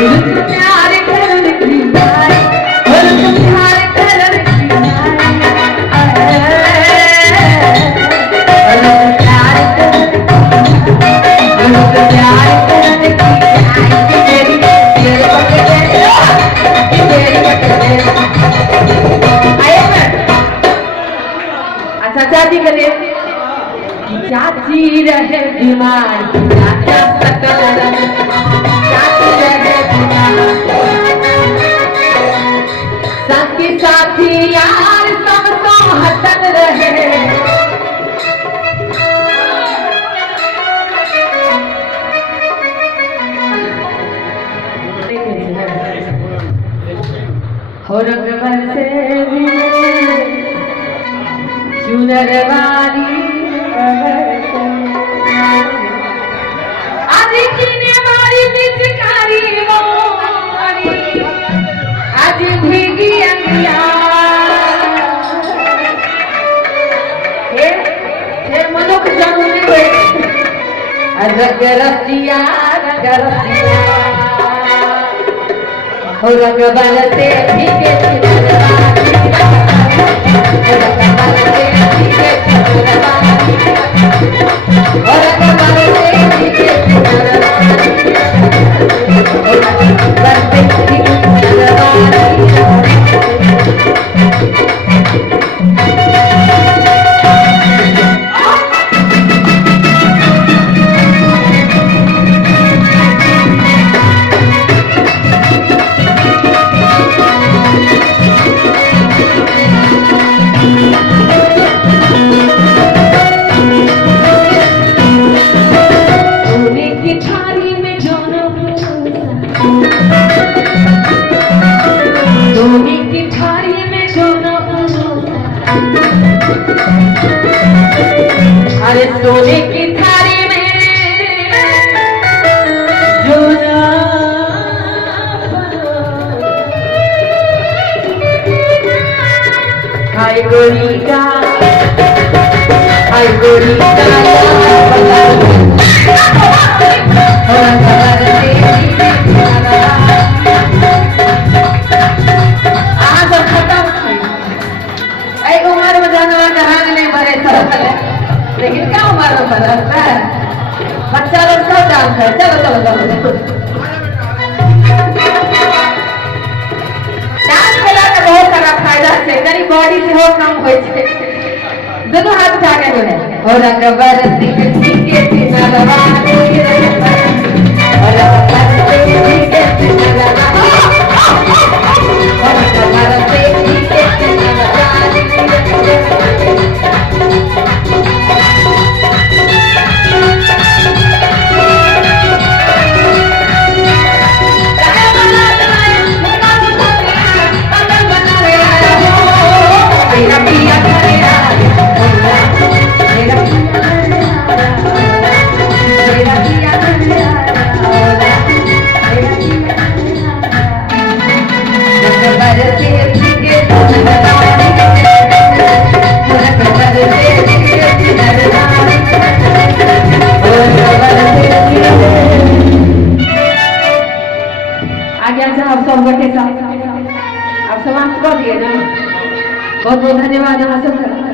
प्यार करने की माए और तुम प्यार करने की चाची करे चाची रहे बीमार चाचा सकल चाची रहे बीमार संगी साथी यार सब तो हसन रहे हो रंग से चुनरवाली आदि किने मारी पिचकारी वो आज भीगी अंगिया हे मनुख जमुने बैठे रग रसिया हो रंग बरसे भीगे चुनरवाली अरे सोने की थाली में जो ना हाय गोरी का उम्र में जाना कहानी नहीं भरे लेकिन क्या उम्र में भरता है बच्चा लोग सब जानते हैं चलो चलो चलो डांस केला के बहुत सारा फायदा है तेरी बॉडी से हो काम होय छै दोनों हाथ उठा के बोले और रंग बरसी के नलवा और बरसी के नलवा और बरसी के नलवा आप समाप्त कर दिए ना बहुत बहुत धन्यवाद।